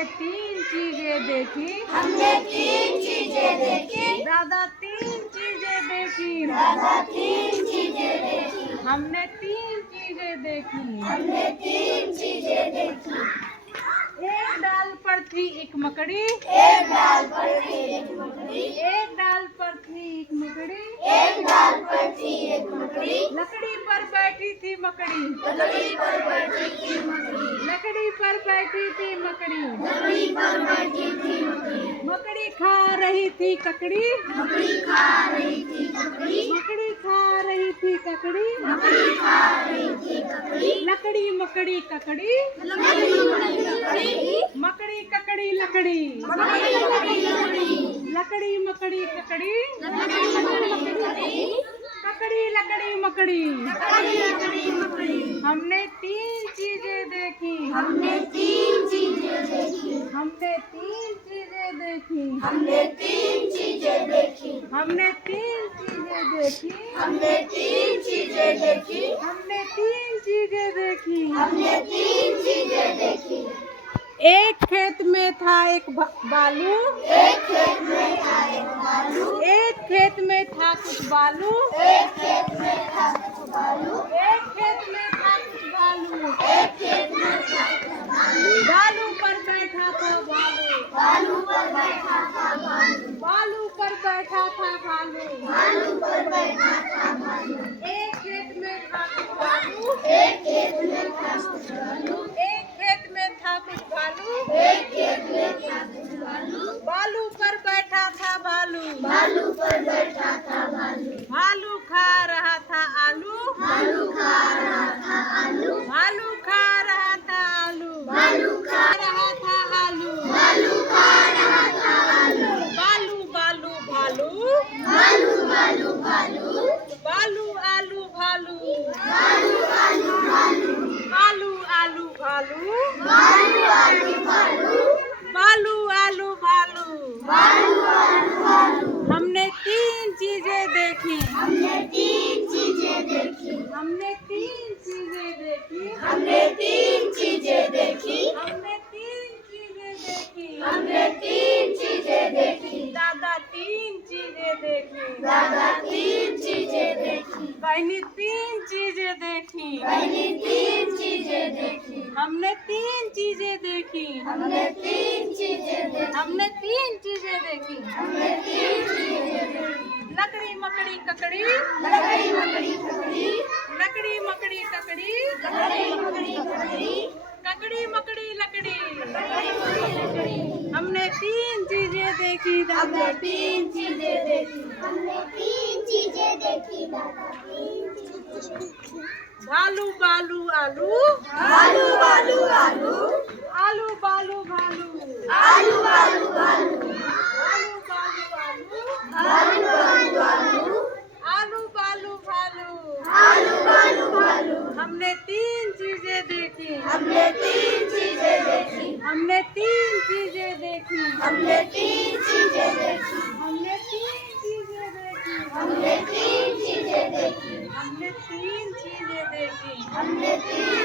हमने तीन चीजें देखी, हमने तीन चीजें देखी, दादा तीन चीजें देखी, दादा तीन चीजें देखी, हमने तीन चीजें देखी। हमने तीन चीजें देखी। एक डाल पर थी एक मकड़ी, एक डाल पर थी एक मकड़ी, एक डाल पर थी एक मकड़ी, एक डाल पर थी एक मकड़ी, लकड़ी पर बैठी थी मकड़ी, लकड़ी पर बैठी थी मकड़ी, लकड़ी पर बैठी थी मकड़ी, लकड़ी पर बैठी थी मकड़ी, मकड़ी खा रही थी ककड़ी, मकड़ी खा रही थी ककड़ी, मकड़ी खा रही थी ककड़ी, मकड़ी खा रही थी ककड़ी, लकड़ी मकड़ी ककड़ी, लकड़ी लकड़ी, मकड़ी ककड़ी लकड़ी, मकड़ी लकड़ी लकड़ी, लकड़ी मकड़ी ककड़ी, लकड़ी लकड़ी लकड़ी, ककड़ी लकड़ी मकड़ी। लकड़ी लकड़ी मकड़ी। हमने तीन चीजें देखी, हमने तीन चीजें देखी, हमने तीन चीजें देखी, हमने तीन चीजें देखी, हमने तीन चीजें देखी, हमने तीन चीजें देखी, हमने तीन चीजें देखी। हमने तीन चीजें देखी। एक खेत में था एक बालू, एक खेत में था एक बालू, एक खेत में था कुछ बालू, एक खेत में था कुछ बालू, एक खेत में था कुछ बालू, एक खेत में था कुछ बालू, बालू पर बैठा था बालू, बालू पर बैठा था बालू, बालू पर बैठा था बालू, बालू पर बैठा था बालू, एक खेत में था कुछ बालू, एक खेत में था कुछ बालू, एक खेत में था कुछ बालू, एक खेत में था कुछ बालू, बालू पर बैठा था बालू, बालू पर बैठा था बालू, भालू खा रहा था आलू, बालू खा रहा था आलू, भालू खा रहा था आलू, बालू खा रहा था आलू, बालू खा रहा था आलू, बालू बालू भालू, बालू बालू बालू, बालू आलू भालू, बालू आलू बालू, आलू आलू भालू, बालू आलू बालू, बालू आलू भालू। बालू आलू बालू। हमने तीन चीजें देखी, हमने तीन चीजें देखी, हमने तीन चीजें देखी, हमने तीन चीजें देखी, हमने तीन चीजें देखी, हमने तीन चीजें देखी, दादा तीन चीजें देखी, दादा तीन चीजें देखी, बहनी तीन चीजें देखी, बहनी तीन चीजें देखी, हमने तीन चीजें देखी, हमने तीन चीजें देखी, हमने तीन चीजें देखी। हमने तीन चीजें देखी। लकड़ी मकड़ी ककड़ी, लकड़ी मकड़ी ककड़ी, लकड़ी मकड़ी ककड़ी, लकड़ी मकड़ी ककड़ी, ककड़ी मकड़ी लकड़ी। लकड़ी मकड़ी लकड़ी। हमने तीन चीजें देखी दादा, हमने तीन चीजें देखी, हमने तीन चीजें देखी, दादा तीन चीजें देखी। भालू बालू आलू, आलू आलू आलू, आलू बालू भालू, आलू आलू आलू, आलू बालू आलू, आलू आलू आलू, आलू बालू भालू। आलू आलू आलू। हमने तीन चीजें देखी, हमने तीन चीजें देखी, हमने तीन चीजें देखी, हमने तीन चीजें देखी, हमने तीन चीजें देखी, हमने तीन चीजें देखी, हमने तीन चीजें देखी। हमने तीन